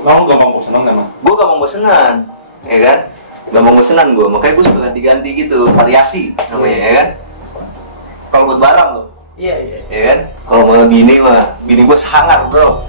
Kamu gampang bosenan emang? Gue gampang bosenan, ya kan? Gampang bosenan gue, makanya gue suka ganti-ganti gitu, variasi namanya, ya kan? Kalau buat barang loh. Iya. Ya kan? Kalau mau bini gue sangar bro.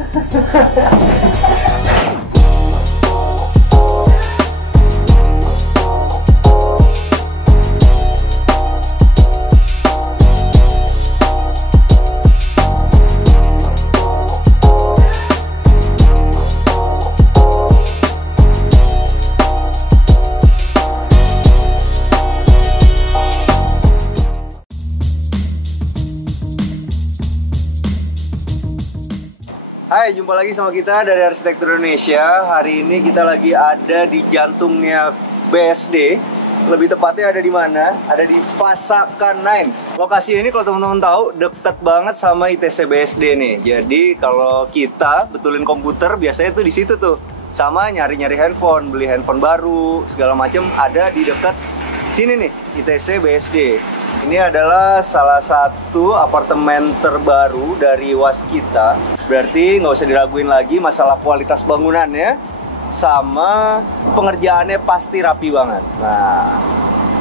Hai, jumpa lagi sama kita dari Arsitektur Indonesia. Hari ini kita lagi ada di jantungnya BSD. Lebih tepatnya ada di mana? Ada di Vasakan Nines. Lokasi ini kalau teman-teman tahu deket banget sama ITC BSD nih. Jadi kalau kita betulin komputer biasanya tuh di situ tuh. Sama nyari-nyari handphone, beli handphone baru, segala macem ada di dekat sini nih, ITC BSD. Ini adalah salah satu apartemen terbaru dari Waskita. Berarti nggak usah diraguin lagi masalah kualitas bangunannya, sama pengerjaannya pasti rapi banget. Nah,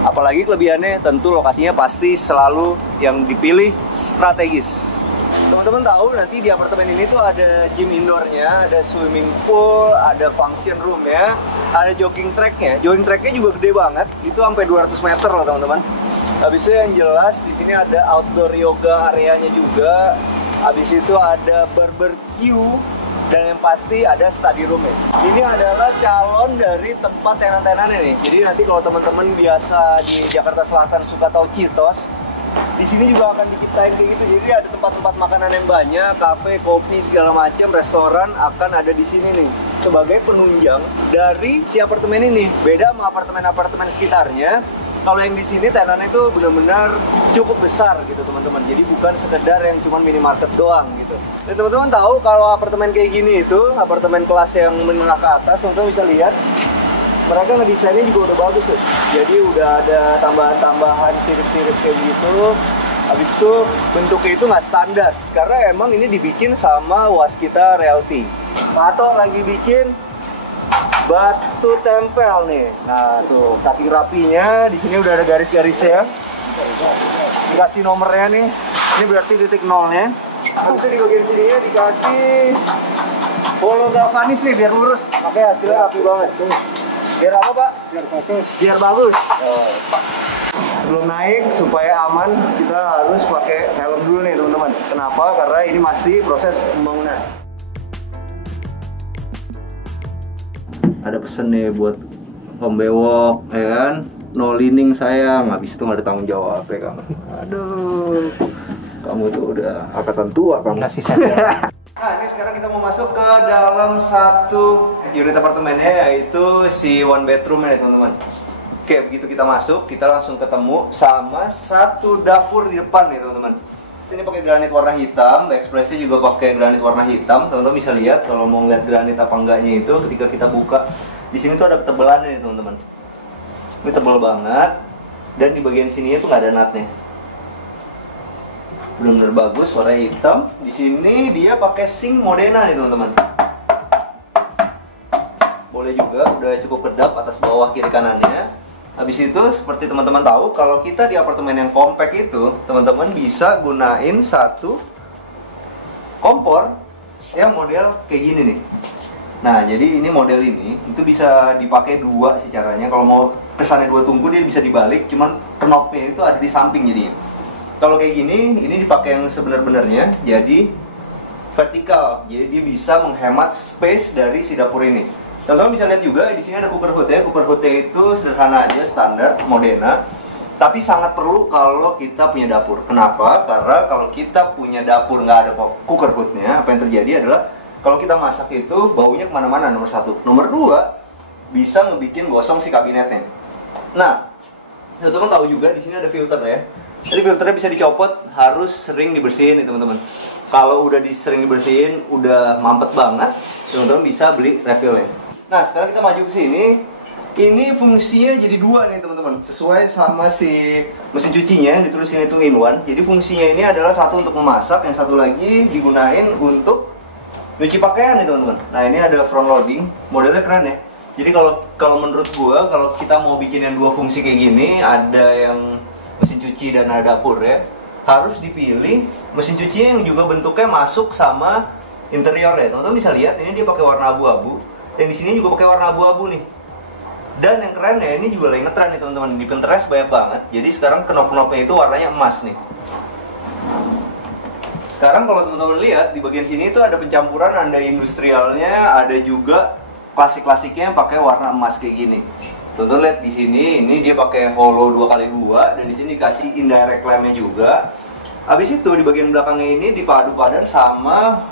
apalagi kelebihannya tentu lokasinya pasti selalu yang dipilih strategis. Teman-teman tahu nanti di apartemen ini tuh ada gym indoornya, ada swimming pool, ada function room ya, ada jogging tracknya. Jogging tracknya juga gede banget, itu sampai 200 meter loh teman-teman. Habis itu yang jelas di sini ada outdoor yoga areanya juga. Habis itu ada barbecue dan yang pasti ada study room ya. Ini adalah calon dari tempat tenan-tenannya nih. Jadi nanti kalau teman-teman biasa di Jakarta Selatan suka tahu Cheetos, di sini juga akan diciptain kayak gitu. Jadi ada tempat-tempat makanan yang banyak, kafe, kopi, segala macam, restoran akan ada di sini nih sebagai penunjang dari si apartemen ini. Beda sama apartemen-apartemen sekitarnya. Kalau yang di sini tenannya itu benar-benar cukup besar gitu teman-teman. Jadi bukan sekedar yang cuma minimarket doang gitu. Dan teman-teman tahu kalau apartemen kayak gini itu apartemen kelas yang menengah ke atas, teman-teman bisa lihat mereka ngedesainnya juga udah bagus tuh. Jadi udah ada tambahan-tambahan sirip-sirip kayak gitu. Habis itu bentuknya itu nggak standar karena emang ini dibikin sama Waskita Realty. Atau lagi bikin batu tempel nih. Nah tuh saking rapinya, di sini udah ada garis-garisnya. Dikasih nomornya nih. Ini berarti titik nolnya. Habis itu di bagian sininya dikasih polo galvanis nih biar lurus. Makanya hasilnya rapi banget. Biar apa Pak? Biar bagus. Biar bagus. Oh. Sebelum naik supaya aman kita harus pakai helm dulu nih teman-teman. Kenapa? Karena ini masih proses pembangunan. Ada pesen nih buat Om Bewok, ya kan? No leaning sayang, habis itu nggak ada tanggung jawab ya kamu. Aduh, kamu tuh udah angkatan tua kamu. Kasih saya. Nah, ini sekarang kita mau masuk ke dalam satu unit apartemennya, yaitu si one bedroom nih teman-teman. Oke, begitu kita masuk, kita langsung ketemu sama satu dapur di depan nih teman-teman. Ini pakai granit warna hitam, backsplash-nya juga pakai granit warna hitam. Teman-teman bisa lihat kalau mau ngeliat granit apa enggaknya itu ketika kita buka. Di sini tuh ada tebelannya nih teman-teman. Ini tebal banget dan di bagian sininya tuh nggak ada natnya. Benar-benar bagus, warna hitam. Di sini dia pakai sink Modena nih teman-teman. Boleh juga, udah cukup kedap atas bawah kiri kanannya. Habis itu seperti teman-teman tahu kalau kita di apartemen yang compact itu, teman-teman bisa gunain satu kompor yang model kayak gini nih. Nah, jadi ini model ini itu bisa dipakai dua sih caranya. Kalau mau kesannya dua tungku dia bisa dibalik, cuman knopnya itu ada di samping jadinya. Kalau kayak gini, ini dipakai yang sebenar-benarnya, jadi vertikal. Jadi dia bisa menghemat space dari si dapur ini. Teman-teman bisa lihat juga di sini ada cooker hood ya. Cooker hood itu sederhana aja, standar, Modena. Tapi sangat perlu kalau kita punya dapur. Kenapa? Karena kalau kita punya dapur nggak ada cooker hoodnya, apa yang terjadi adalah kalau kita masak itu baunya kemana-mana, nomor satu. Nomor dua, bisa ngebikin gosong si kabinetnya. Nah, teman-teman tahu juga di sini ada filter ya. Jadi filternya bisa dicopot, harus sering dibersihin nih teman-teman. Kalau udah sering dibersihin, udah mampet banget, teman-teman bisa beli refillnya. Nah, sekarang kita maju ke sini. Ini fungsinya jadi dua nih teman-teman, sesuai sama si mesin cucinya yang ditulisin itu in one. Jadi fungsinya ini adalah satu untuk memasak, yang satu lagi digunain untuk Nyuci pakaian nih teman-teman. Nah ini ada front loading, modelnya keren ya. Jadi kalau menurut gua, kalau kita mau bikin yang dua fungsi kayak gini, ada yang mesin cuci dan ada dapur ya, harus dipilih mesin cuci yang juga bentuknya masuk sama interior ya. Teman-teman bisa lihat ini dia pakai warna abu-abu, yang di sini juga pakai warna abu-abu nih. Dan yang keren ya, ini juga lagi ngetren nih teman-teman, di Pinterest banyak banget. Jadi sekarang knop-knopnya itu warnanya emas nih. Sekarang kalau teman-teman lihat di bagian sini itu ada pencampuran, ada industrialnya, ada juga klasik-klasiknya yang pakai warna emas kayak gini. Teman-teman lihat di sini, ini dia pakai holo 2x2 dan di sini dikasih indirect lampnya juga. Habis itu di bagian belakangnya ini dipadu padan sama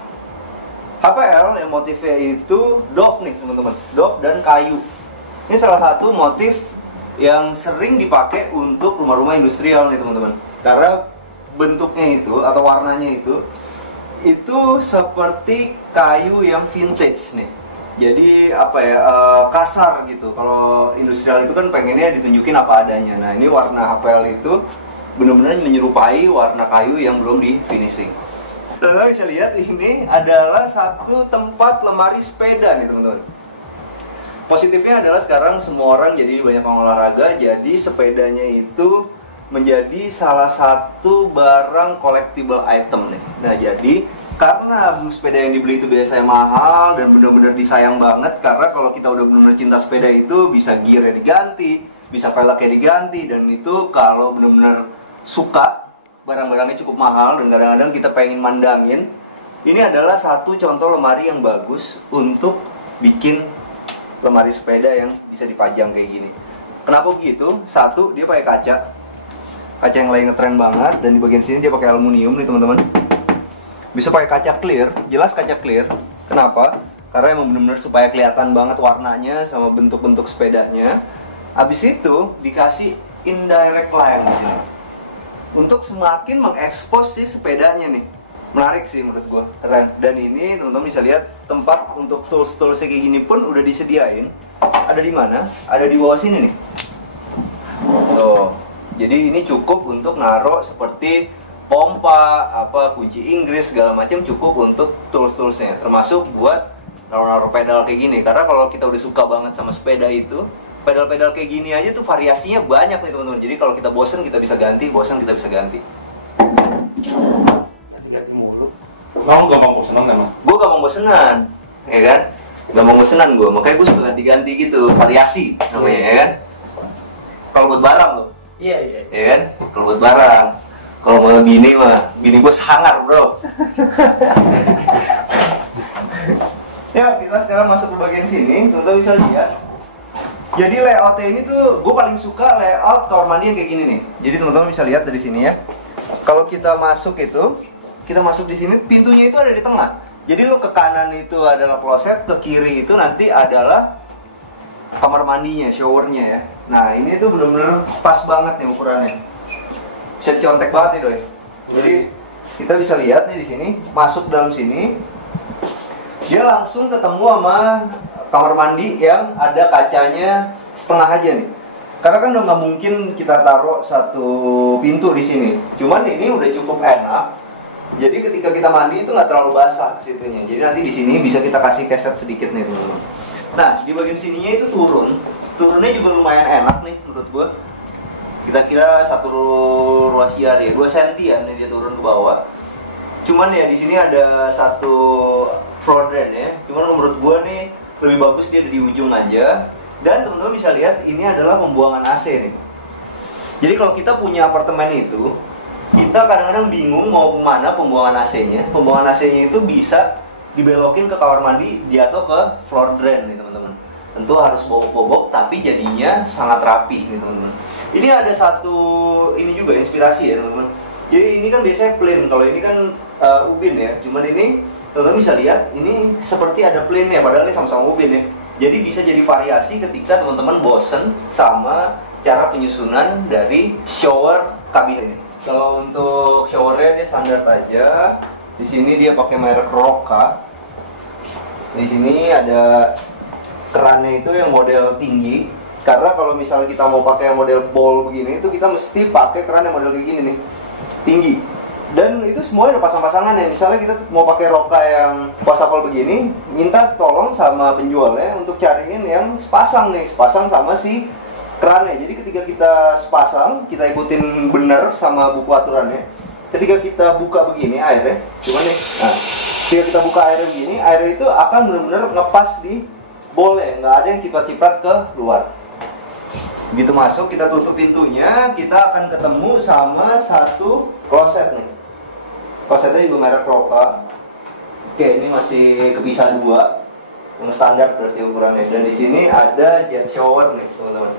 HPL yang motifnya itu Dove nih teman-teman, Dove dan kayu. Ini salah satu motif yang sering dipakai untuk rumah-rumah industrial nih teman-teman. Karena bentuknya itu atau warnanya itu seperti kayu yang vintage nih. Jadi apa ya, kasar gitu. Kalau industrial itu kan pengennya ditunjukin apa adanya. Nah ini warna HPL itu benar-benar menyerupai warna kayu yang belum di finishing. Teman-teman bisa lihat ini adalah satu tempat lemari sepeda nih teman-teman. Positifnya adalah sekarang semua orang jadi banyak olahraga, jadi sepedanya itu menjadi salah satu barang collectible item nih. Nah jadi karena sepeda yang dibeli itu biasanya mahal dan benar-benar disayang banget, karena kalau kita udah benar-benar cinta sepeda itu bisa gearnya diganti, bisa velgnya diganti, dan itu kalau benar-benar suka barang-barangnya cukup mahal dan kadang-kadang kita pengen mandangin. Ini adalah satu contoh lemari yang bagus untuk bikin lemari sepeda yang bisa dipajang kayak gini. Kenapa begitu? Satu, dia pakai kaca yang lagi ngetren banget, dan di bagian sini dia pakai aluminium nih teman-teman. Bisa pakai kaca clear, jelas kaca clear. Kenapa? Karena emang bener-bener supaya kelihatan banget warnanya sama bentuk-bentuk sepedanya. Habis itu dikasih indirect line di sini untuk semakin mengekspos si sepedanya nih. Menarik sih menurut gue, keren. Dan ini teman-teman bisa lihat tempat untuk tools-tools kayak gini pun udah disediain. Ada di mana? Ada di bawah sini nih. Tuh. Jadi ini cukup untuk naruh seperti pompa, apa kunci Inggris segala macam, cukup untuk tools-toolsnya. Termasuk buat naruh-naruh pedal kayak gini. Karena kalau kita udah suka banget sama sepeda itu, pedal-pedal kayak gini aja tuh variasinya banyak nih teman-teman. Jadi kalau kita bosen kita bisa ganti, bosen kita bisa ganti. Kamu gampang bosenan emang? Gue gampang bosenan, ya kan? Gampang bosenan gue, makanya gue suka ganti-ganti gitu, variasi namanya, ya kan? Kalau buat barang loh, iya, ya kan? Kalau buat barang, kalau mau bini gue sangar bro. Ya, kita sekarang masuk ke bagian sini, teman-teman bisa lihat. Jadi layoutnya ini tuh, gue paling suka layout kamar mandi yang kayak gini nih. Jadi teman-teman bisa lihat dari sini ya. Kalau kita masuk itu, kita masuk di sini, pintunya itu ada di tengah. Jadi lo ke kanan itu adalah kloset, ke kiri itu nanti adalah kamar mandinya, showernya ya. Nah ini tuh bener-bener pas banget nih ukurannya. Bisa dicontek banget nih doi. Jadi kita bisa lihat nih di sini, masuk dalam sini, dia langsung ketemu sama kamar mandi yang ada kacanya setengah aja nih. Karena kan udah nggak mungkin kita taruh satu pintu di sini. Cuman ini udah cukup enak. Jadi ketika kita mandi itu nggak terlalu basah ke situnya. Jadi nanti di sini bisa kita kasih keset sedikit nih teman-teman. Nah di bagian sininya itu turunnya juga lumayan enak nih menurut gua. Kita kira satu ruas jari, 2 sentian nih dia turun ke bawah. Cuman ya di sini ada satu floor drain ya. Cuman menurut gua nih lebih bagus dia ada di ujung aja. Dan teman-teman bisa lihat ini adalah pembuangan AC nih. Jadi kalau kita punya apartemen itu, kita kadang-kadang bingung mau kemana pembuangan AC-nya. Pembuangan AC-nya itu bisa dibelokin ke kamar mandi, dia atau ke floor drain nih teman-teman. Tentu harus bobok-bobok, tapi jadinya sangat rapih nih teman-teman. Ini ada satu ini juga inspirasi ya teman-teman. Jadi ini kan biasanya plain, kalau ini kan ubin ya. Cuman ini teman-teman bisa lihat ini seperti ada plain-nya, padahal ini sama-sama ubin ya. Jadi bisa jadi variasi ketika teman-teman bosen sama cara penyusunan dari shower kabin ini. Kalau untuk showernya dia standar aja. Di sini dia pakai merek Roka. Di sini ada kerannya itu yang model tinggi. Karena kalau misalnya kita mau pakai model bowl begini itu kita mesti pakai keran yang model kayak gini nih, tinggi. Dan itu tuh semuanya udah pasang-pasangan ya. Misalnya kita mau pakai roka yang wastafel begini, minta tolong sama penjualnya untuk cariin yang sepasang nih, sepasang sama si kerannya. Jadi ketika kita sepasang, kita ikutin bener sama buku aturannya. Ketika kita buka begini airnya, gimana nih? Nah, ketika kita buka airnya begini, airnya itu akan benar-benar ngepas di boleh, nggak ada yang ciprat-ciprat ke luar. Begitu masuk, kita tutup pintunya, kita akan ketemu sama satu kloset nih. Klosetnya juga merek Roka. Oke, ini masih kepisah 2, yang standar berarti ukurannya. Dan di sini ada jet shower nih, teman-teman.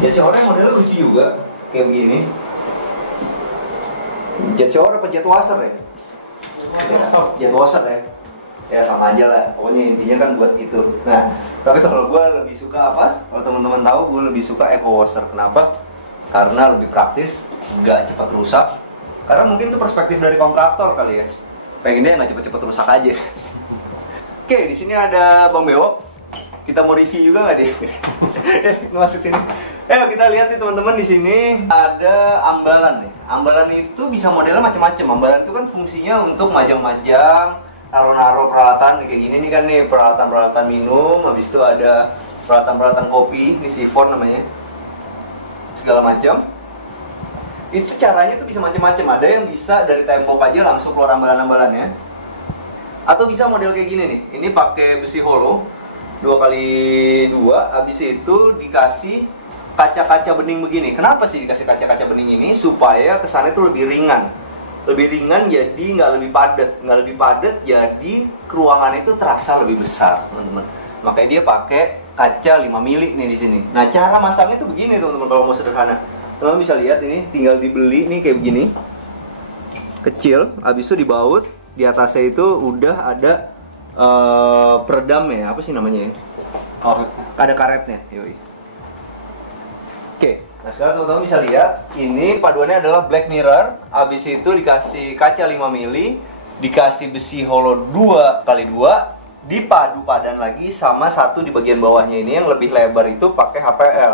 Jet showernya modelnya lucu juga, kayak begini. Jet shower apa jet washer ya? Jet washer ya. Ya sama aja lah, pokoknya intinya kan buat itu. Nah, tapi kalau gue lebih suka apa? Kalau teman-teman tahu, gue lebih suka eco washer. Kenapa? Karena lebih praktis, nggak cepat rusak. Karena mungkin itu perspektif dari kontraktor kali ya. Pengen dia nggak cepet-cepet rusak aja. Oke, di sini ada Bang Bewok. Kita mau review juga nggak dia? Masuk sini. Kita lihat nih teman-teman, di sini ada ambalan nih. Ambalan itu bisa modelnya macam-macam. Ambalan itu kan fungsinya untuk majang-majang, naruh-naruh peralatan kayak gini nih kan nih, peralatan-peralatan minum. Habis itu ada peralatan-peralatan kopi, ini sifon namanya, segala macam. Itu caranya tuh bisa macam-macam. Ada yang bisa dari tembok aja langsung keluar ambalan-ambalannya, atau bisa model kayak gini nih. Ini pakai besi hollow 2x2, habis itu dikasih kaca-kaca bening begini. Kenapa sih dikasih kaca-kaca bening ini? Supaya kesannya tuh lebih ringan. Lebih ringan, jadi nggak lebih padat. Nggak lebih padat, jadi ruangan itu terasa lebih besar, teman-teman. Makanya dia pakai kaca 5 mili nih di sini. Nah, cara masangnya tuh begini, teman-teman. Kalau mau sederhana, teman-teman bisa lihat ini, tinggal dibeli nih kayak begini, kecil. Habis itu dibaut, di atasnya itu udah ada peredam ya, apa sih namanya ya? Karetnya. Ada karetnya, yoi. Oke. Nah, sekarang teman-teman bisa lihat, ini paduannya adalah black mirror. Habis itu dikasih kaca 5 mili, dikasih besi hollow 2x2, dipadu padan lagi sama satu di bagian bawahnya ini yang lebih lebar itu pakai HPL.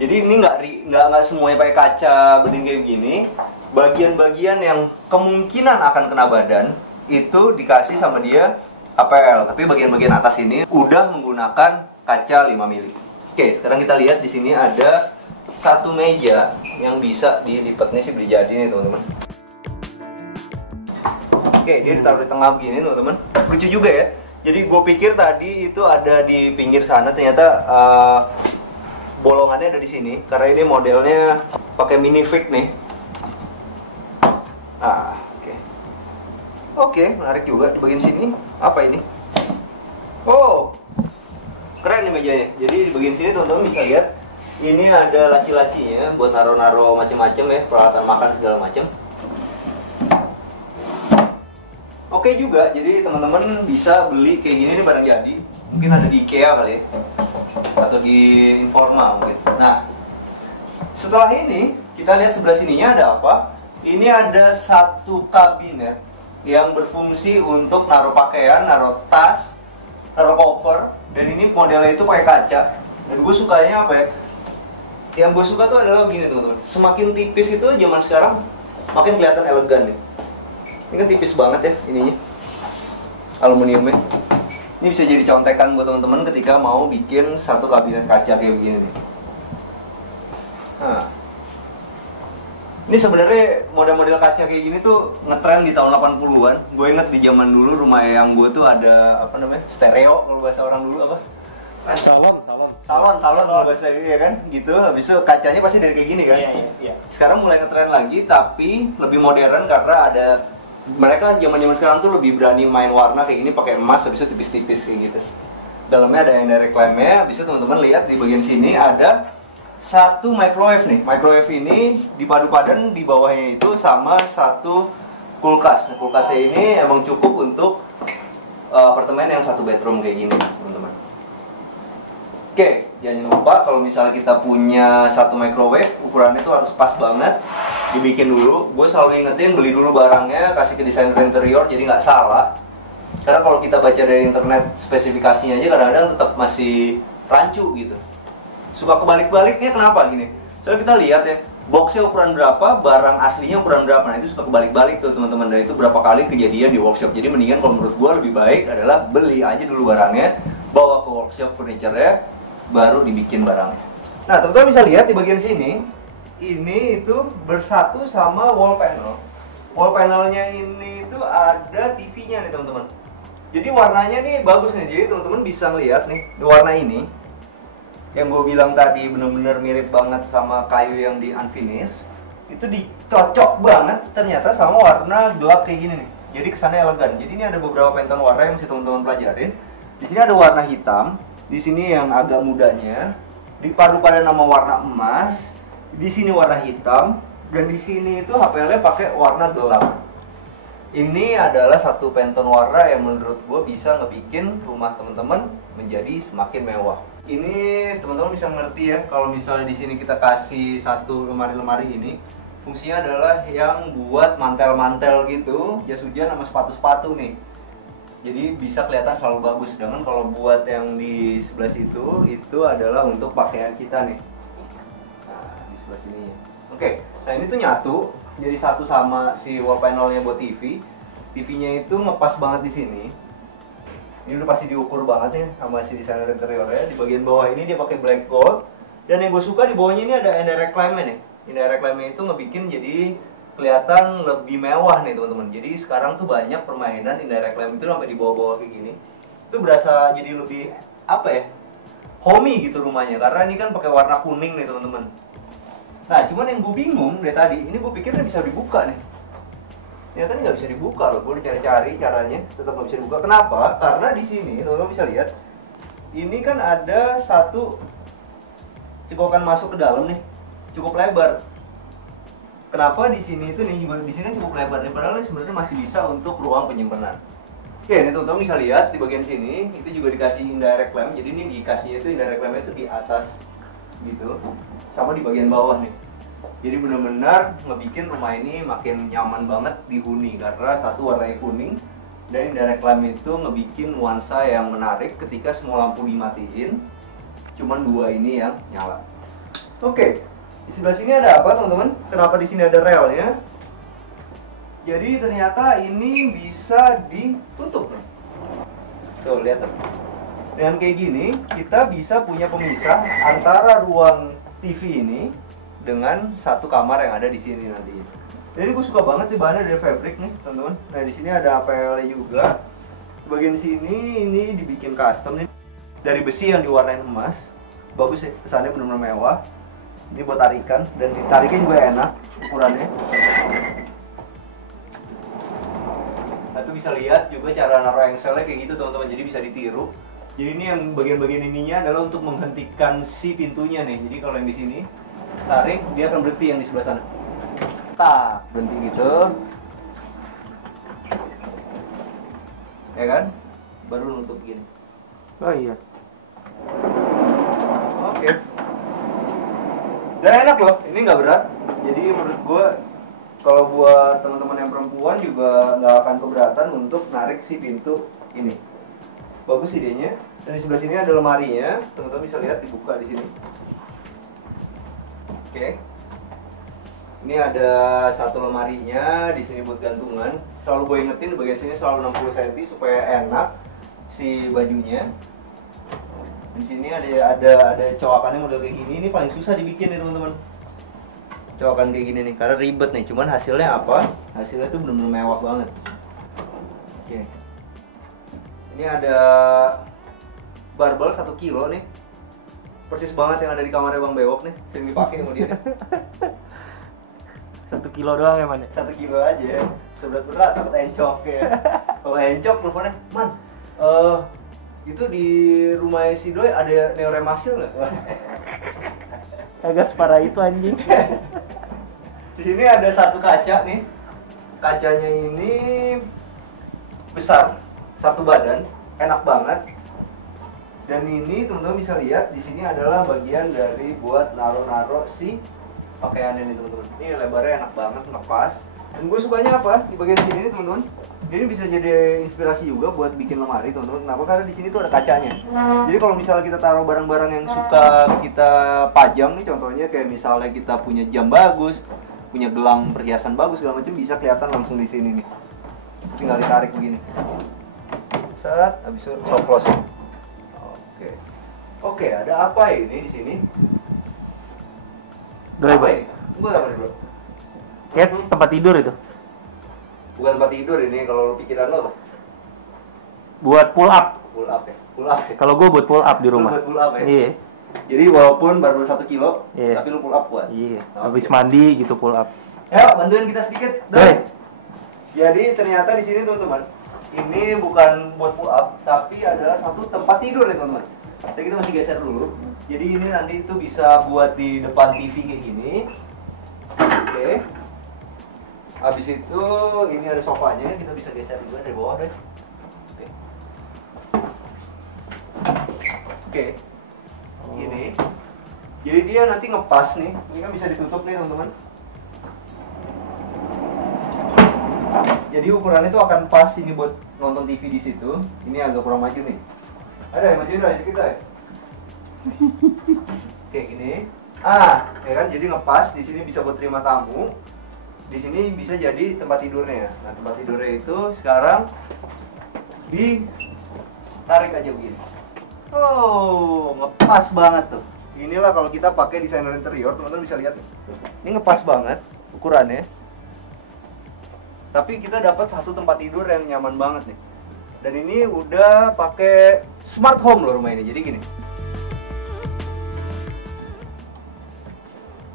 Jadi ini nggak semuanya pakai kaca bening kayak begini. Bagian-bagian yang kemungkinan akan kena badan itu dikasih sama dia HPL. Tapi bagian-bagian atas ini udah menggunakan kaca 5 mili. Oke, sekarang kita lihat di sini ada satu meja yang bisa dilipat nih sih, beli jadi nih teman-teman. Oke, dia ditaruh di tengah begini teman-teman. Lucu juga ya. Jadi gue pikir tadi itu ada di pinggir sana, ternyata bolongannya ada di sini. Karena ini modelnya pakai minifig nih. Oke, menarik juga. Di bagian sini apa ini? Oh, keren nih mejanya. Jadi di bagian sini teman-teman bisa lihat. Ini ada laci-lacinya buat naro-naro macam-macam ya, peralatan makan segala macam. Oke juga, jadi teman-teman bisa beli kayak gini nih barang jadi. Mungkin ada di IKEA kali ya, atau di Informa mungkin. Nah, setelah ini kita lihat sebelah sininya ada apa? Ini ada satu kabinet yang berfungsi untuk naruh pakaian, naruh tas, naruh koper. Dan ini modelnya itu pakai kaca. Dan gue sukanya apa ya? Yang gue suka tuh adalah begini teman-teman. Semakin tipis itu zaman sekarang makin kelihatan elegan nih. Ini kan tipis banget ya ininya, aluminiumnya. Ini bisa jadi contekan buat teman-teman ketika mau bikin satu kabinet kaca kayak begini nih. Nah, ini sebenarnya model-model kaca kayak gini tuh ngetren di tahun 80-an. Gue inget di zaman dulu rumah yang gue tuh ada apa namanya, stereo kalau bahasa orang dulu apa? Salon kalau bahasa ya kan gitu. Habis itu kacanya pasti dari kayak gini kan. Iya. Sekarang mulai ngetren lagi tapi lebih modern karena ada mereka zaman sekarang tuh lebih berani main warna kayak gini pakai emas, habis itu tipis-tipis kayak gitu. Dalamnya ada yang direct clamp-nya. Habis itu teman-teman lihat di bagian sini ada satu microwave nih. Microwave ini dipadu padan di bawahnya itu sama satu kulkas. Nah, kulkasnya ini emang cukup untuk apartemen yang satu bedroom kayak gini, teman-teman. Oke, jangan lupa kalau misalnya kita punya satu microwave, ukurannya itu harus pas banget, dibikin dulu. Gue selalu ingetin beli dulu barangnya, kasih ke desainer interior, jadi nggak salah. Karena kalau kita baca dari internet spesifikasinya aja kadang-kadang tetap masih rancu gitu. Suka kebalik-baliknya kenapa gini? Soalnya kita lihat ya, boxnya ukuran berapa, barang aslinya ukuran berapa. Nah itu suka kebalik-balik tuh teman-teman. Dan itu berapa kali kejadian di workshop. Jadi mendingan kalau menurut gue lebih baik adalah beli aja dulu barangnya, bawa ke workshop furniture-nya, baru dibikin barangnya. Nah teman-teman bisa lihat di bagian sini, ini itu bersatu sama wall panel. Wall panelnya ini itu ada TV-nya nih teman-teman. Jadi warnanya nih bagus nih. Jadi teman-teman bisa ngeliat nih warna ini. Yang gue bilang tadi bener-bener mirip banget sama kayu yang di unfinished. Itu dicocok banget ternyata sama warna gelap kayak gini nih. Jadi kesannya elegan. Jadi ini ada beberapa pattern warna yang mesti teman-teman pelajarin. Di sini ada warna hitam, di sini yang agak mudanya, dipadu pada nama warna emas, di sini warna hitam, dan di sini itu HPL-nya pakai warna gelap. Ini adalah satu pattern warna yang menurut gue bisa ngebikin rumah teman-teman menjadi semakin mewah. Ini teman-teman bisa ngerti ya, kalau misalnya di sini kita kasih satu lemari-lemari ini, fungsinya adalah yang buat mantel-mantel gitu, jas hujan sama sepatu-sepatu nih. Jadi bisa kelihatan selalu bagus. Sedangkan kalau buat yang di sebelah situ, itu adalah untuk pakaian kita nih. Nah, di sebelah sini. Oke, nah ini tuh nyatu, jadi satu sama si wall panelnya buat TV. TV-nya itu ngepas banget di sini. Ini udah pasti diukur banget nih sama si desainer interiornya. Di bagian bawah ini dia pakai black gold. Dan yang gue suka di bawahnya ini ada indirect lamp nih. Indirect lamp itu ngebikin jadi kelihatan lebih mewah nih teman-teman. Jadi sekarang tuh banyak permainan indirect lamp itu sampai di bawah-bawah kayak gini. Itu berasa jadi lebih apa ya? Homey gitu rumahnya. Karena ini kan pakai warna kuning nih teman-teman. Nah cuman yang gue bingung dari tadi, ini gue pikirnya bisa dibuka nih. Ternyata nggak bisa dibuka loh, gue cari-cari caranya, tetap nggak bisa dibuka. Kenapa? Karena di sini teman-teman bisa lihat, ini kan ada satu cekokan masuk ke dalam nih, cukup lebar. Kenapa di sini itu nih juga di sini cukup lebar nih, padahal sebenarnya masih bisa untuk ruang penyimpanan. Oke, ini teman-teman bisa lihat di bagian sini itu juga dikasih indirect lamp. Jadi ini dikasihnya itu indirect lamp itu di atas gitu, sama di bagian bawah nih. Jadi benar-benar ngebikin rumah ini makin nyaman banget dihuni karena satu warnanya kuning dan indirect lamp itu ngebikin nuansa yang menarik ketika semua lampu dimatiin. Cuman dua ini yang nyala. Oke, di sebelah sini ada apa teman-teman? Kenapa di sini ada relnya? Jadi ternyata ini bisa ditutup. Tuh lihat tuh. Dengan kayak gini kita bisa punya pemisah antara ruang TV ini dengan satu kamar yang ada di sini nanti. Jadi gue suka banget nih bahannya dari fabric nih teman-teman. Nah di sini ada APL juga. Di bagian sini ini dibikin custom nih dari besi yang diwarnain emas. Bagus ya, kesannya benar-benar mewah. Ini buat tarikan dan ditarikin juga enak ukurannya. Nah tuh bisa lihat juga cara naruh engselnya kayak gitu teman-teman. Jadi bisa ditiru. Jadi ini yang bagian-bagian ininya adalah untuk menghentikan si pintunya nih. Jadi kalau yang di sini tarik, dia akan berhenti yang di sebelah sana. Tak, berhenti gitu. Ya kan? Baru nutup gini. Oh iya. Oke. Dan enak loh, ini nggak berat. Jadi menurut gue, kalau buat teman-teman yang perempuan juga nggak akan keberatan untuk narik si pintu ini. Bagus idenya. Dan di sebelah sini ada lemarinya. Teman-teman bisa lihat dibuka di sini. Oke. Ini ada satu lemarinya, di sini buat gantungan. Selalu gue ingetin di bagian sini selalu 60 cm supaya enak si bajunya. Di sini ada coakannya model kayak gini. Ini paling susah dibikin nih teman-teman. Coakan kayak gini nih, karena ribet nih. Cuman hasilnya apa? Hasilnya tuh bener-bener mewah banget. Oke. Ini ada barbel 1 kilo nih. Persis banget yang ada di kamarnya Bang Bewok nih, sering dipakai sama dia nih. 1 kilo doang ya man? 1 kilo aja, seberat-berat takut encok ya. Kalau encok teleponnya, man, itu di rumah si Doi ada neoremasil nggak? Agak separah itu anjing. Di sini ada satu kaca nih, kacanya ini besar, satu badan, enak banget. Dan ini teman-teman bisa lihat di sini adalah bagian dari buat naruh-naruh si pakaiannya nih teman-teman. Ini lebarnya enak banget, ngepas. Dan gue sukanya apa? Di bagian sini nih teman-teman. Ini bisa jadi inspirasi juga buat bikin lemari, teman-teman. Kenapa? Karena di sini tuh ada kacanya. Jadi kalau misalnya kita taruh barang-barang yang suka kita pajang nih, contohnya kayak misalnya kita punya jam bagus, punya gelang perhiasan bagus segala macam, bisa kelihatan langsung di sini nih. Tinggal ditarik begini. Set, habis itu soft close. Oke, ada apa ini di sini? Apa ini? Buat apa nih, bro? Kayak tempat tidur itu. Bukan tempat tidur ini, kalau pikiran lo apa? Buat pull up. Pull up ya? Pull up ya? Kalau gue buat pull up di Lu rumah. buat pull up ya? Iya. Jadi walaupun baru 1 kilo, Iya. tapi lu pull up kuat? Iya. Oke. Habis mandi gitu pull up. Ayo, bantuin kita sedikit. Doi. Jadi ternyata di sini teman-teman, ini bukan buat pull up, tapi adalah satu tempat tidur ya teman-teman. Tapi kita masih geser dulu. Jadi ini nanti itu bisa buat di depan TV kayak gini. Oke. Habis itu ini ada sofanya, kita bisa geser juga dari bawah deh. Oke. Oke. Gini. Jadi dia nanti ngepas nih. Ini kan bisa ditutup nih teman-teman. Jadi ukurannya itu akan pas ini buat nonton TV di situ. Ini agak kurang maju nih. Ada yang majuin aja kita ya. Kayak gini. Ya kan jadi ngepas. Di sini bisa buat terima tamu. Di sini bisa jadi tempat tidurnya. Nah, tempat tidurnya itu sekarang ditarik aja begini. Oh, ngepas banget tuh. Inilah kalau kita pakai desainer interior, teman-teman bisa lihat. Ini ngepas banget ukurannya. Tapi kita dapat satu tempat tidur yang nyaman banget nih. Dan ini udah pakai smart home loh rumah ini. Jadi gini.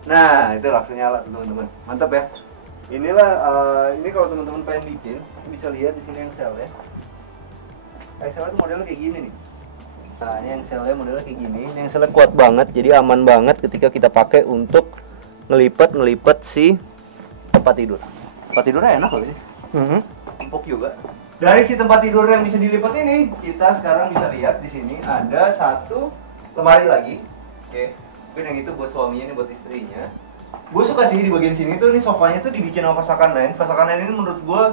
Nah, itu langsung nyala teman-teman. Mantap ya. Inilah ini kalau teman-teman pengen bikin, bisa lihat di sini Excel-nya. Excel itu modelnya kayak gini nih. Nah, ini Excel-nya modelnya kayak gini. Ini Excel-nya kuat banget, jadi aman banget ketika kita pakai untuk ngelipet si tempat tidur. Tempat tidurnya enak loh ini. Empuk juga. Dari si tempat tidur yang bisa dilipat ini, kita sekarang bisa lihat di sini ada satu lemari lagi. Oke. Mungkin yang itu buat suaminya, ini buat istrinya. Gue suka sih di bagian sini tuh, nih sofanya tuh dibikin sama Fasakan ini menurut gue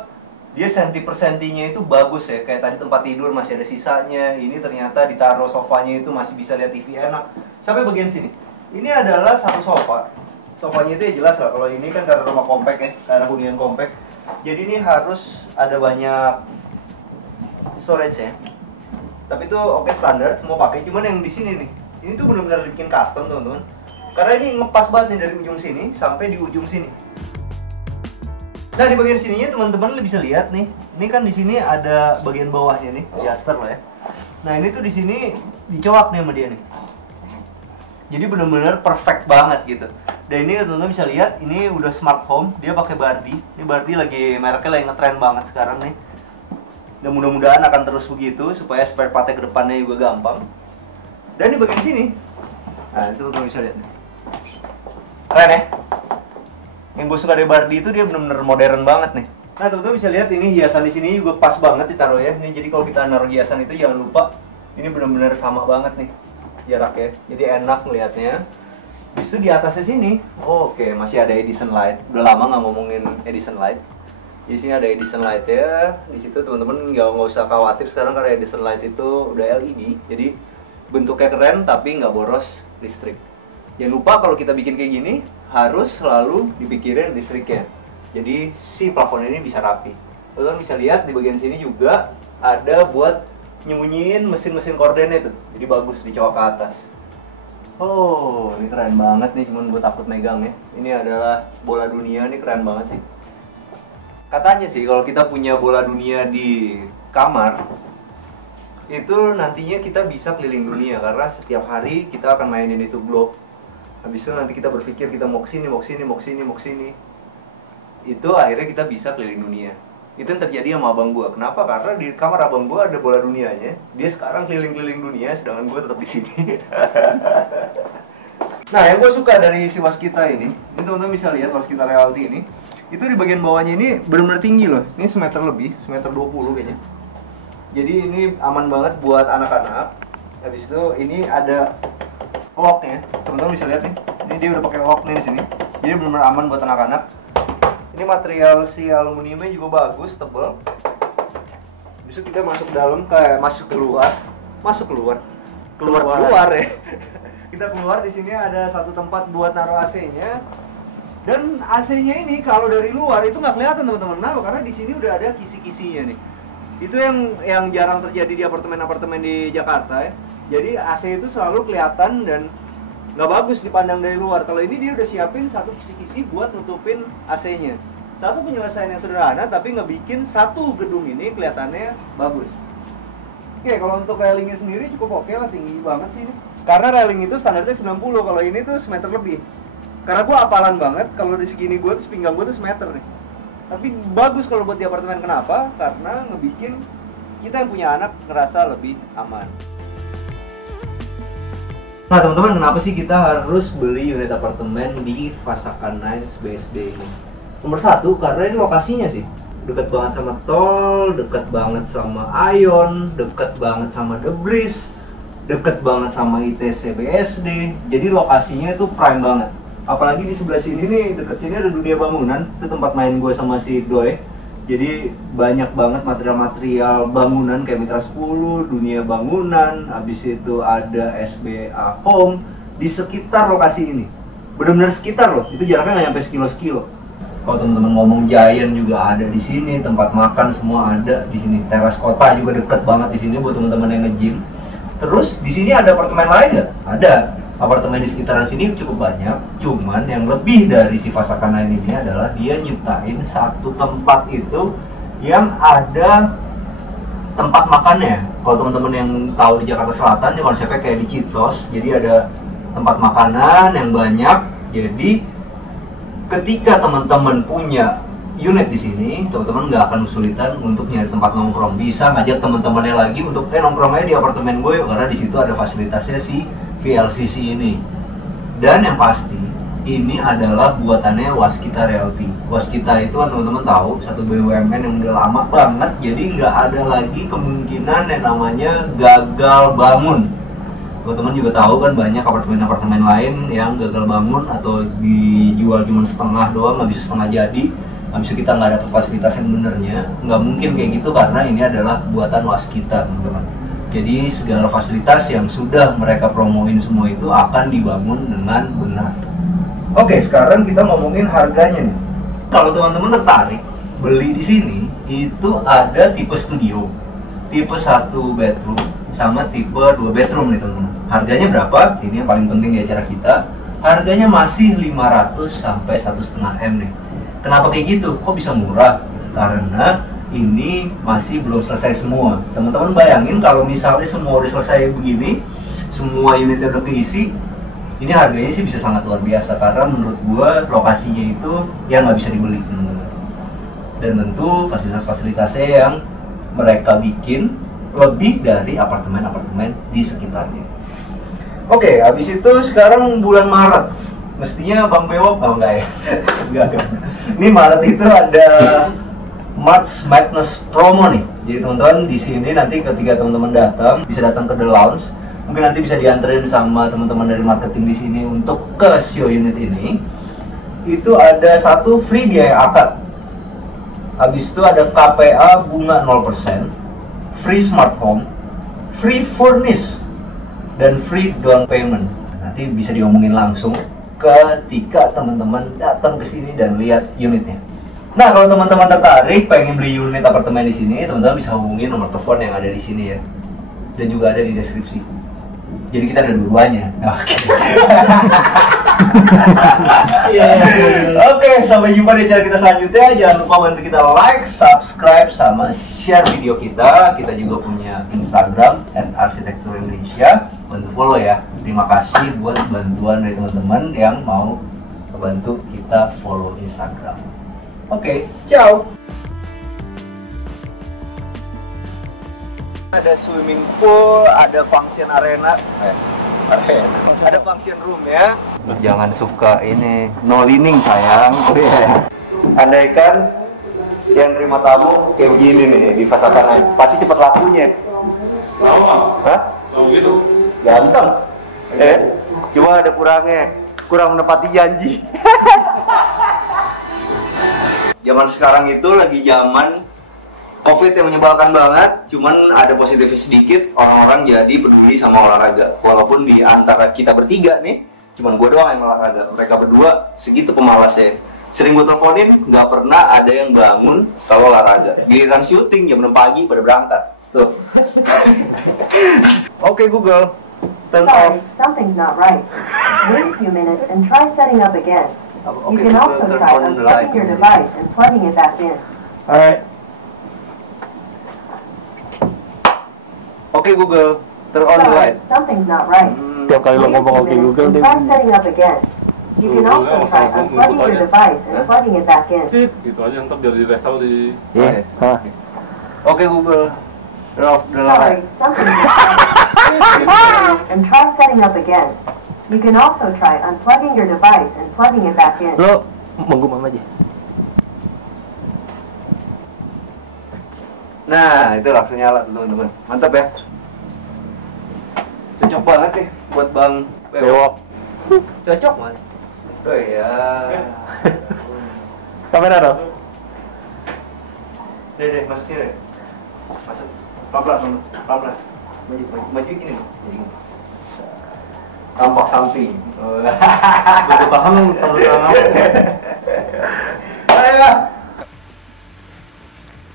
dia senti per sentinya itu bagus ya. Kayak tadi tempat tidur masih ada sisanya, ini ternyata ditaruh sofanya itu masih bisa lihat TV enak. Sampai bagian sini, ini adalah satu sofa. Sofanya itu ya jelas lah, kalau ini kan karena rumah kompak ya, karena hunian kompak. Jadi ini harus ada banyak storage ya. Tapi itu oke standar, semua pakai. Cuman yang di sini nih, ini tuh benar-benar dibikin custom teman-teman. Karena ini ngepas banget nih dari ujung sini sampai di ujung sini. Nah, di bagian sininya teman-teman bisa lihat nih. Ini kan di sini ada bagian bawahnya nih, adjuster lah ya. Nah, ini tuh di sini dicoak nih sama dia nih. Jadi benar-benar perfect banget gitu. Dan ini teman-teman bisa lihat, ini udah smart home, dia pakai Barbie. Ini Barbie lagi mereknya lagi ngetren banget sekarang nih. Dan mudah-mudahan akan terus begitu supaya spare part-nya ke depannya juga gampang. Dan di bagian sini, nah itu teman-teman bisa lihat nih. Keren ya? Yang gue suka dari Barbie itu dia benar-benar modern banget nih. Nah teman-teman bisa lihat ini hiasan di sini juga pas banget ditaruh ya. Ini jadi kalau kita naruh hiasan itu jangan lupa ini benar-benar sama banget nih jaraknya. Jadi enak melihatnya. Bisa di atasnya sini, oke masih ada Edison light. Udah lama nggak ngomongin Edison light. Di sini ada Edison light ya. Di situ teman-teman nggak usah khawatir sekarang karena Edison light itu udah LED. Jadi bentuknya keren tapi nggak boros listrik. Jangan lupa kalau kita bikin kayak gini harus selalu dipikirin listriknya. Jadi si plafon ini bisa rapi. Teman-teman bisa lihat di bagian sini juga ada buat nyembunyiin mesin-mesin kordennya tuh. Jadi bagus dicowok ke atas. Oh, ini keren banget nih, cuman gue takut megang ya. Ini adalah bola dunia, ini keren banget sih. Katanya sih kalau kita punya bola dunia di kamar, itu nantinya kita bisa keliling dunia karena setiap hari kita akan mainin itu globe. Habis itu nanti kita berpikir kita mau kesini, mau kesini, mau kesini, mau kesini. Itu akhirnya kita bisa keliling dunia. Itu yang terjadi sama abang gua. Kenapa? Karena di kamar abang gua ada bola dunianya. Dia sekarang keliling-keliling dunia, sedangkan gua tetap di sini. Nah, yang gua suka dari si Waskita ini teman-teman bisa lihat Waskita Realty ini. Itu di bagian bawahnya ini benar-benar tinggi loh. Ini semeter lebih, semeter 20 kayaknya. Jadi ini aman banget buat anak-anak. Habis itu ini ada locknya. Teman-teman bisa lihat nih. Ini dia udah pakai lock nih di sini. Jadi benar-benar aman buat anak-anak. Ini material si aluminiumnya juga bagus, tebal. Habis itu kita masuk dalam, kayak masuk keluar ya. Kita keluar, di sini ada satu tempat buat naruh AC-nya. Dan AC-nya ini kalau dari luar itu nggak kelihatan teman-teman. Kenapa? Karena di sini udah ada kisi-kisinya nih. Itu yang jarang terjadi di apartemen-apartemen di Jakarta ya. Jadi AC itu selalu kelihatan dan nggak bagus dipandang dari luar. Kalau ini dia udah siapin satu kisi-kisi buat nutupin AC-nya. Satu penyelesaian yang sederhana tapi ngebikin satu gedung ini kelihatannya bagus. Oke, kalau untuk railingnya sendiri cukup oke lah, tinggi banget sih ini. Karena railing itu standarnya 90, kalau ini tuh semeter lebih. Karena gua hafalan banget, kalau di segini gua tuh pinggang gua tuh semeter nih. Tapi bagus kalau buat di apartemen, kenapa? Karena ngebikin kita yang punya anak ngerasa lebih aman. Nah teman-teman, kenapa sih kita harus beli unit apartemen di Fasaka Nines BSD ini? Nomor satu, karena ini lokasinya sih dekat banget sama tol, dekat banget sama Ion, dekat banget sama The Breeze, dekat banget sama ITC BSD. Jadi lokasinya itu prime banget. Apalagi di sebelah sini nih, dekat sini ada dunia bangunan. Itu tempat main gue sama si Doi. Jadi banyak banget material-material bangunan kayak Mitra 10, dunia bangunan, habis itu ada SBA Home di sekitar lokasi ini. Benar-benar sekitar loh, itu jaraknya nggak nyampe sekilo-sekilo. Kalau teman-teman ngomong Giant juga ada di sini, tempat makan semua ada di sini. Teras kota juga deket banget di sini buat teman-teman yang nge-gym. Terus di sini ada apartemen lain nggak? Ada. Apartemen di sekitaran sini cukup banyak. Cuman yang lebih dari si Fasaka Nines ini adalah dia nyiptain satu tempat itu yang ada tempat makannya. Kalau teman-teman yang tahu di Jakarta Selatan, di konsepnya kayak di Citos. Jadi ada tempat makanan yang banyak. Jadi ketika teman-teman punya unit di sini, teman-teman nggak akan kesulitan untuk nyari tempat nongkrong. Bisa ngajak teman-temannya lagi untuk nongkrong aja di apartemen gue, karena di situ ada fasilitasnya si VLCC ini. Dan yang pasti, ini adalah buatannya Waskita Realty. Waskita itu kan teman-teman tahu, satu BUMN yang udah lama banget, jadi nggak ada lagi kemungkinan yang namanya gagal bangun. Teman-teman juga tahu kan banyak apartemen-apartemen lain yang gagal bangun atau dijual cuma setengah doang, nggak bisa setengah jadi. Habis itu kita nggak dapat fasilitas yang benernya. Nggak mungkin kayak gitu karena ini adalah buatan Waskita, teman-teman. Jadi segala fasilitas yang sudah mereka promoin semua itu akan dibangun dengan benar. Oke, sekarang kita ngomongin harganya nih. Kalau teman-teman tertarik beli di sini, itu ada tipe studio, tipe 1 bedroom, sama tipe 2 bedroom nih teman-teman. Harganya berapa? Ini yang paling penting di acara kita. Harganya masih 500 sampai 1,5 M nih. Kenapa kayak gitu? Kok bisa murah? Karena ini masih belum selesai semua. Teman-teman bayangin kalau misalnya semua udah selesai begini, semua unitnya udah keisi, ini harganya sih bisa sangat luar biasa. Karena menurut gua lokasinya itu yang nggak bisa dibeli, teman-teman. Dan tentu fasilitas-fasilitasnya yang mereka bikin lebih dari apartemen-apartemen di sekitarnya. Oke, habis itu sekarang bulan Maret. Mestinya Bang Bewok, enggak ya? Enggak. Ini Maret itu ada March Madness promo nih. Jadi teman-teman di sini nanti ketika teman-teman datang bisa datang ke The Lounge. Mungkin nanti bisa dianterin sama teman-teman dari marketing di sini untuk ke show unit ini. Itu ada satu free biaya akad. Habis itu ada KPA bunga 0%, free smart home, free furnish, dan free down payment. Nanti bisa diomongin langsung ketika teman-teman datang ke sini dan lihat unitnya. Nah, kalau teman-teman tertarik pengen beli unit apartemen di sini, teman-teman bisa hubungi nomor telepon yang ada di sini ya. Dan juga ada di deskripsi. Jadi kita ada dua-duanya. Oke. Oke, sampai jumpa di acara kita selanjutnya. Jangan lupa bantu kita like, subscribe, sama share video kita. Kita juga punya Instagram @arsitekturindonesia. Bantu follow ya. Terima kasih buat bantuan dari teman-teman yang mau membantu kita follow Instagram. Oke, ciao. Ada swimming pool, ada function arena, ada function room ya. Jangan suka ini no lining sayang. Andaikan yang terima tamu kayak begini nih di Fasaka Nines, pasti cepat lakunya. Hah? Gitu. Ganteng. Cuma ada kurangnya, kurang menepati janji. Zaman sekarang itu lagi zaman COVID yang menyebalkan banget, cuman ada positifnya sedikit, orang-orang jadi peduli sama olahraga. Walaupun di antara kita bertiga nih, cuman gue doang yang olahraga. Mereka berdua segitu pemalasnya. Sering gue teleponin, nggak pernah ada yang bangun kalau olahraga. Giliran syuting jam 6 pagi pada berangkat. Tuh. Oke Google, turn Sorry, off. something's not right. Wait a few minutes and try setting up again. You can also Google, try turn on the light. unplugging your device and plugging it back in. Alright. Oke Google, turn on the Sorry, light. something's not right. Tiap kali lo Wait a ngomong few oke minutes Google and dia try setting up again. You can Google also langsung try ngikut unplugging your aja. device and plugging it back in. Tit, gitu aja ntar biar di restore di Iya. Hah. Oke Google, turn off the Sorry, light. something's not right. Wait a few minutes and try setting up again. You can also try unplugging your device and plugging it back in. Lo menggumam aja. Nah, itu langsung nyala teman-teman. Mantap ya. Cocok banget nih buat Bang Bewok. Cocok man. Oh iya. Kamera dong. Deh, masukin deh. Masuk. Pelan-pelan. Maju gini. Jadi gini. Tampak samping. Begitu paham terlalu lama. Ayo.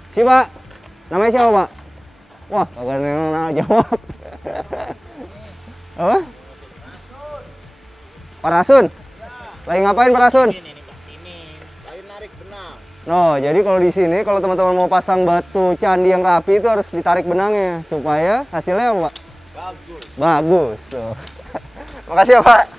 Si Pak, namanya siapa Pak? Wah, kagak nanya jawab. Apa? Pak Rasun. Lagi ngapain Pak Rasun? Lagi narik benang. No, jadi kalau di sini kalau teman-teman mau pasang batu candi yang rapi itu harus ditarik benangnya supaya hasilnya apa Pak? Bagus. Bagus tuh. Makasih ya Pak.